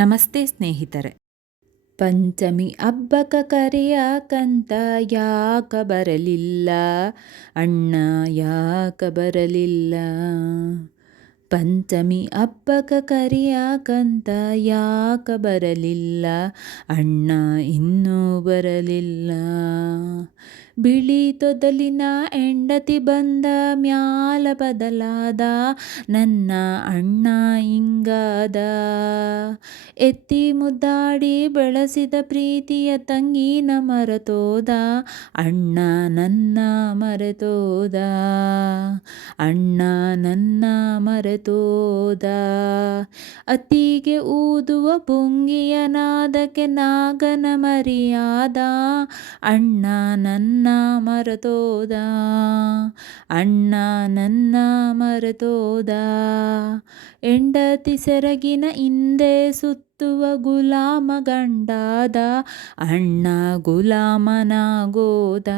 ನಮಸ್ತೆ ಸ್ನೇಹಿತರೆ. ಪಂಚಮಿ ಹಬ್ಬಕ ಕರೆಯಾಕಂತ ಯಾಕ ಬರಲಿಲ್ಲ? ಅಣ್ಣ ಯಾಕ ಬರಲಿಲ್ಲ? ಪಂಚಮಿ ಹಬ್ಬಕ ಕರೆಯಾಕಂತ ಯಾಕ ಬರಲಿಲ್ಲ? ಅಣ್ಣ ಇನ್ನೂ ಬರಲಿಲ್ಲ? ಬಿಳಿ ತೊದಲಿನ ಹೆಂಡತಿ ಬಂದ ಮ್ಯಾಲ ಬದಲಾದ ನನ್ನ ಅಣ್ಣ ಹಿಂಗಾದ ಎತ್ತಿ ಮುದ್ದಾಡಿ ಬೆಳೆಸಿದ ಪ್ರೀತಿಯ ತಂಗಿನ ಮರೆತೋದ. ಅಣ್ಣ ನನ್ನ ಮರೆತೋದ. ಅಣ್ಣ ನನ್ನ ಮರೆತೋದ. ಅತ್ತಿಗೆ ಊದುವ ಪುಂಗಿಯ ನಾದಕ್ಕೆ ನಾಗನ ಮರಿಯಾದ. ಅಣ್ಣ ನನ್ನ ಮರೆತೋದ? ಅಣ್ಣ ನನ್ನ ಮರೆತೋದ? ಹೆಂಡತಿ ಸೆರಗಿನ ಹಿಂದೆ ಸುತ್ತುವ ಗುಲಾಮ ಗಂಡಾದ? ಅಣ್ಣ ಗುಲಾಮನಾಗೋದ?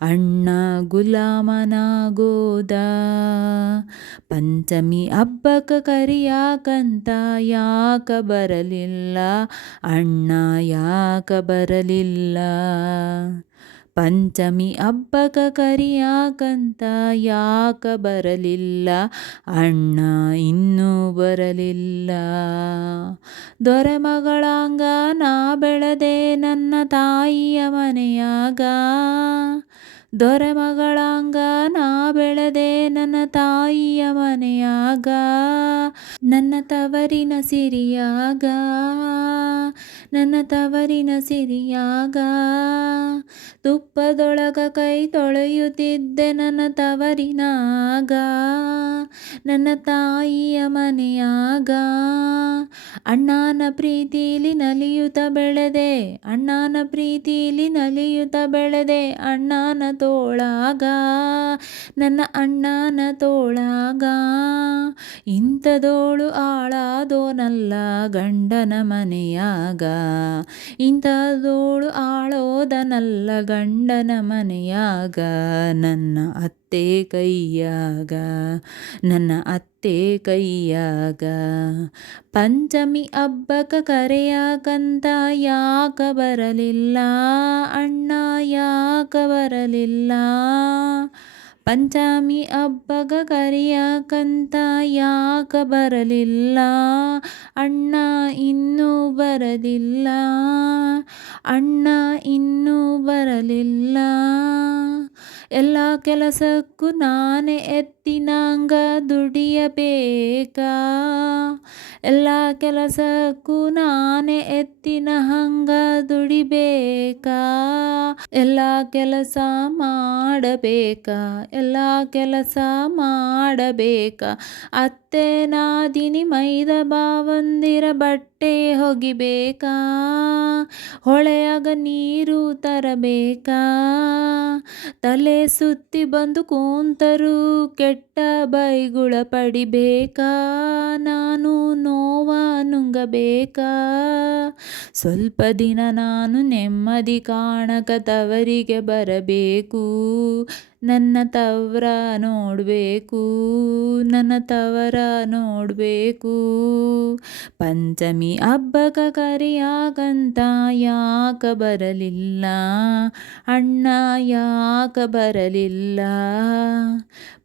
ಅಣ್ಣ ಗುಲಾಮನಾಗೋದ? ಪಂಚಮಿ ಹಬ್ಬಕ ಕರಿಯಾಕಂತ ಯಾಕ ಬರಲಿಲ್ಲ? ಅಣ್ಣ ಯಾಕ ಬರಲಿಲ್ಲ? ಪಂಚಮಿ ಹಬ್ಬಕ ಕರಿಯಾಕಂತ ಯಾಕ ಬರಲಿಲ್ಲ? ಅಣ್ಣ ಇನ್ನೂ ಬರಲಿಲ್ಲ. ದೊರೆಮಗಳಂಗ ನಾ ಬೆಳೆದೆ ನನ್ನ ತಾಯಿಯ ಮನೆಯಾಗ. ದೊರೆಮಗಳಂಗ ನಾ ಬೆಳೆದೆ ನನ್ನ ತಾಯಿಯ ಮನೆಯಾಗ. ನನ್ನ ತವರಿನ ಸಿರಿಯಾಗ, ನನ್ನ ತವರಿನ ಸಿರಿಯಾಗ. ತುಪ್ಪದೊಳಗ ಕೈ ತೊಳೆಯುತ್ತಿದ್ದೆ ನನ್ನ ತವರಿನಾಗ, ನನ್ನ ತಾಯಿಯ ಮನೆಯಾಗ. ಅಣ್ಣನ ಪ್ರೀತಿಲಿ ನಲಿಯುತ್ತ ಬೆಳೆದೆ, ಅಣ್ಣನ ಪ್ರೀತಿಲಿ ನಲಿಯುತ್ತ ಬೆಳೆದೆ, ಅಣ್ಣನ ತೋಳಾಗ, ನನ್ನ ಅಣ್ಣನ ತೋಳಾಗ. ಇಂಥದೋಳು ಆಳಾದೋನಲ್ಲ ಗಂಡನ ಮನೆಯಾಗ. ಇಂಥದೋಳು ಆಳೋದನಲ್ಲ ಗಂಡನ ಮನೆಯಾಗ. ನನ್ನ ಅತ್ತೆ ಕೈಯಾಗ, ನನ್ನ ಅತ್ತೆ ಕೈಯಾಗ. ಪಂಚಮಿ ಹಬ್ಬಕ ಕರೆಯಾಕಂತ ಯಾಕ ಬರಲಿಲ್ಲ, ಅಣ್ಣ ಯಾಕ ಬರಲಿಲ್ಲ? ಪಂಚಮಿ ಹಬ್ಬಗ ಕರಿಯಕಂತ ಯಾಕ ಬರಲಿಲ್ಲ? ಅಣ್ಣ ಇನ್ನೂ ಬರಲಿಲ್ಲ. ಅಣ್ಣ ಇನ್ನೂ ಬರಲಿಲ್ಲ. ಎಲ್ಲ ಕೆಲಸಕ್ಕೂ ನಾನೇ ಎತ್ತಿನಾಂಗ ದುಡಿಯಬೇಕಾ? ಎಲ್ಲ ಕೆಲಸಕ್ಕೂ ನಾನೇ ಎತ್ತಿನ ಹಂಗ ದುಡಿಬೇಕಾ? ಎಲ್ಲ ಕೆಲಸ ಮಾಡಬೇಕಾ? ಎಲ್ಲ ಕೆಲಸ ಮಾಡಬೇಕಾ? ಅತ್ತೆ ನಾದಿನಿ ಮೈದ ಬಾವಂದಿರ ಬಟ್ಟೆ ಹೊಗಿಬೇಕಾ? ಹೊಳೆಯಾಗ ನೀರು ತರಬೇಕಾ? ತಲೆ ಸುತ್ತಿ ಬಂದು ಕೂಂತರು ಕೆಟ್ಟ ಬೈಗುಳ ಪಡಿಬೇಕಾ? ನಾನು ನೋವ ನುಂಗಬೇಕಾ? ಸ್ವಲ್ಪ ದಿನ ನಾನು ನೆಮ್ಮದಿ ಕಾಣಕ ತವರಿಗೆ ಬರಬೇಕು. ನನ್ನ ತವರ ನೋಡಬೇಕು ನನ್ನ ತವರ ನೋಡಬೇಕು. ಪಂಚಮಿ ಹಬ್ಬಕ ಕರಿಯಾಗಂತ ಯಾಕ ಬರಲಿಲ್ಲ ಅಣ್ಣ ಯಾಕ ಬರಲಿಲ್ಲ?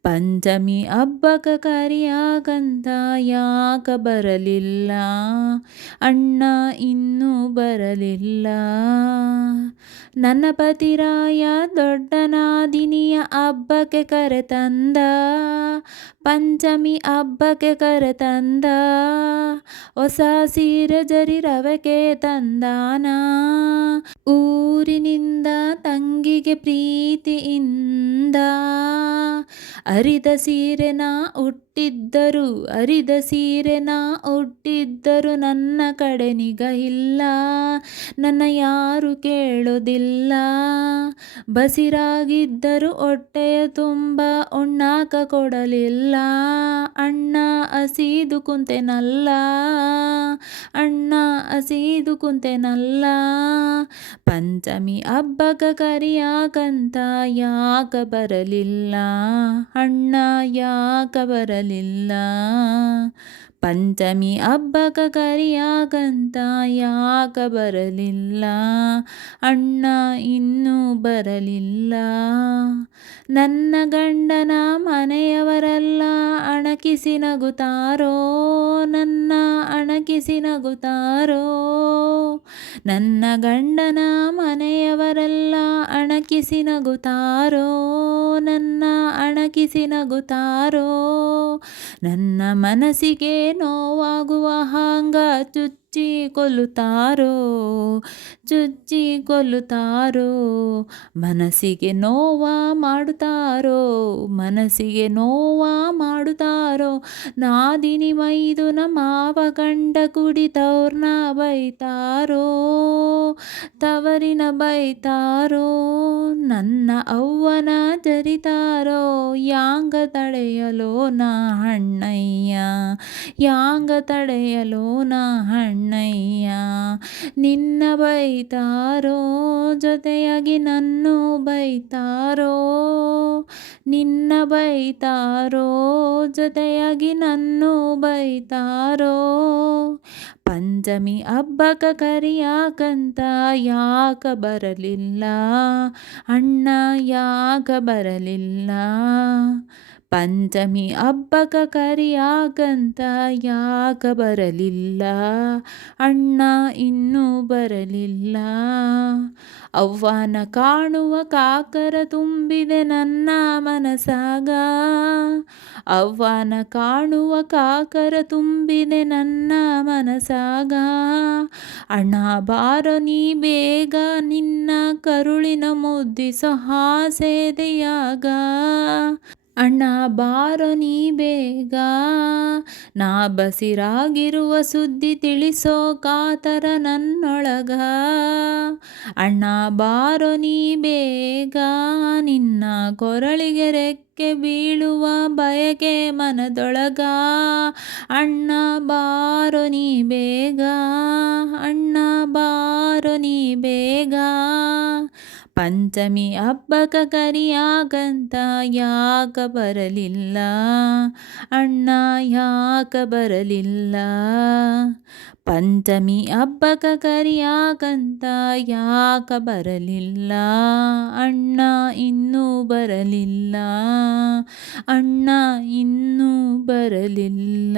ಪಂಚಮಿ ಹಬ್ಬಕ ಕರಿಯಾಗಂತ ಯಾಕ ಬರಲಿಲ್ಲ ಅಣ್ಣ ಇನ್ನೂ ಬರಲಿಲ್ಲ. ನನ್ನ ಪತಿರಾಯ ದೊಡ್ಡನಾದಿನಿಯ ಹಬ್ಬಕ್ಕೆ ಕರೆತಂದ ಪಂಚಮಿ ಹಬ್ಬಕ್ಕೆ ಕರೆತಂದ ಹೊಸ ಸೀರೆ ಜರಿ ರವೆಕೆ ತಂದಾನ. ಊರಿನಿಂದ ತಂಗಿಗೆ ಪ್ರೀತಿಯಿಂದ ಅರಿದ ಸೀರೆನ ಹುಟ್ಟಿದ್ದರು. ಅರಿದ ಸೀರೆ ನಾ ಉಟ್ಟಿದ್ದರು ನನ್ನ ಕಡೆ ನಿಗ ಇಲ್ಲ ನನ್ನ ಯಾರು ಕೇಳೋದಿಲ್ಲ. ಬಸಿರಾಗಿದ್ದರು. ಹೊಟ್ಟೆಯ ತುಂಬ ಉಣ್ಣಾಕ ಕೊಡಲಿಲ್ಲ. ಅಣ್ಣ ಹಸಿದು ಕುಂತೆನಲ್ಲ. ಅಣ್ಣ ಹಸಿದು ಕುಂತೆನಲ್ಲ. ಪಂಚಮಿ ಹಬ್ಬಕ ಕರಿಯಾಕಂತ ಯಾಕ ಬರಲಿಲ್ಲ? ಅಣ್ಣ ಯಾಕ ಬರಲಿಲ್ಲ لله ಪಂಚಮಿ ಹಬ್ಬಕ ಕರಿಯಾಗಂತ ಯಾಕ ಬರಲಿಲ್ಲ? ಅಣ್ಣ ಇನ್ನೂ ಬರಲಿಲ್ಲ. ನನ್ನ ಗಂಡನ ಮನೆಯವರೆಲ್ಲ ಅಣಕಿಸಿ ನಗುತ್ತಾರೋ? ನನ್ನ ಅಣಕಿಸಿ ನಗುತ್ತಾರೋ? ನನ್ನ ಗಂಡನ ಮನೆಯವರೆಲ್ಲ ಅಣಕಿಸಿ ನಗುತ್ತಾರೋ? ನನ್ನ ಅಣಕಿಸಿ ನಗುತ್ತಾರೋ? ನನ್ನ ಮನಸ್ಸಿಗೆ のわぐわはんがつっ ಚುಚ್ಚಿ ಕೊಲ್ಲುತ್ತಾರೋ ಮನಸ್ಸಿಗೆ ನೋವ ಮಾಡುತ್ತಾರೋ, ಮನಸ್ಸಿಗೆ ನೋವ ಮಾಡುತ್ತಾರೋ, ನಾದಿನಿ ಮೈದು ಮಾವ ಗಂಡ ಕುಡಿತವ್ರನ್ನ ಬೈತಾರೋ, ತವರಿನ ಬೈತಾರೋ, ನನ್ನ ಅವ್ವನ ಜರಿತಾರೋ, ಯಾಂಗ ತಡೆಯಲೋ ನಾ ಹಣ್ಣಯ್ಯ, ಯಾಂಗ ತಡೆಯಲೋ ನಾ ಹಣ್ಣಯ್ಯ ನಿನ್ನ ಬೈತಾರೋ, ಜೊತೆಯಾಗಿ ನನ್ನು ಬೈತಾರೋ, ನಿನ್ನ ಬೈತಾರೋ, ಜೊತೆಯಾಗಿ ನನ್ನು ಬೈತಾರೋ. ಪಂಚಮಿ ಹಬ್ಬಕ ಕರಿಯಾಕಂತ ಯಾಕ ಬರಲಿಲ್ಲ, ಅಣ್ಣ ಯಾಕ ಬರಲಿಲ್ಲ? ಪಂಚಮಿ ಹಬ್ಬಕ ಕರಿಯಾಗಂತ ಯಾಕ ಬರಲಿಲ್ಲ? ಅಣ್ಣ ಇನ್ನೂ ಬರಲಿಲ್ಲ. ಅವ್ವನ ಕಾಣುವ ಕಾಕರ ತುಂಬಿದೆ ನನ್ನ ಮನಸಾಗ ಅವ್ವನ ಕಾಣುವ ಕಾಕರ ತುಂಬಿದೆ ನನ್ನ ಮನಸಾಗ ಅಣ್ಣ ಬಾರೋ ನೀ ಬೇಗ ನಿನ್ನ ಕರುಳಿನ ಮುದ್ದಿಸೋ ಹಾಸೆದೆಯಾಗ. ಅಣ್ಣ ಬಾರೋ ನೀ ಬೇಗ. ನಾ ಬಸಿರಾಗಿರುವ ಸುದ್ದಿ ತಿಳಿಸೋ ಕಾತರ ನನ್ನೊಳಗ. ಅಣ್ಣ ಬಾರೋ ನೀ ಬೇಗ. ನಿನ್ನ ಕೊರಳಿಗೆ ರೆಕ್ಕೆ ಬೀಳುವ ಬಯಕೆ ಮನದೊಳಗ. ಅಣ್ಣ ಬಾರೋ ನೀ ಬೇಗ. ಅಣ್ಣ ಬಾರೋ ನೀ ಬೇಗ. ಪಂಚಮಿ ಹಬ್ಬಕ ಕರಿಯಾಗಂತ ಯಾಕ ಬರಲಿಲ್ಲ? ಅಣ್ಣ ಯಾಕ ಬರಲಿಲ್ಲ? ಪಂಚಮಿ ಹಬ್ಬಕ ಕರಿಯಾಗಂತ ಯಾಕ ಬರಲಿಲ್ಲ? ಅಣ್ಣ ಇನ್ನೂ ಬರಲಿಲ್ಲ? ಅಣ್ಣ ಇನ್ನೂ ಬರಲಿಲ್ಲ?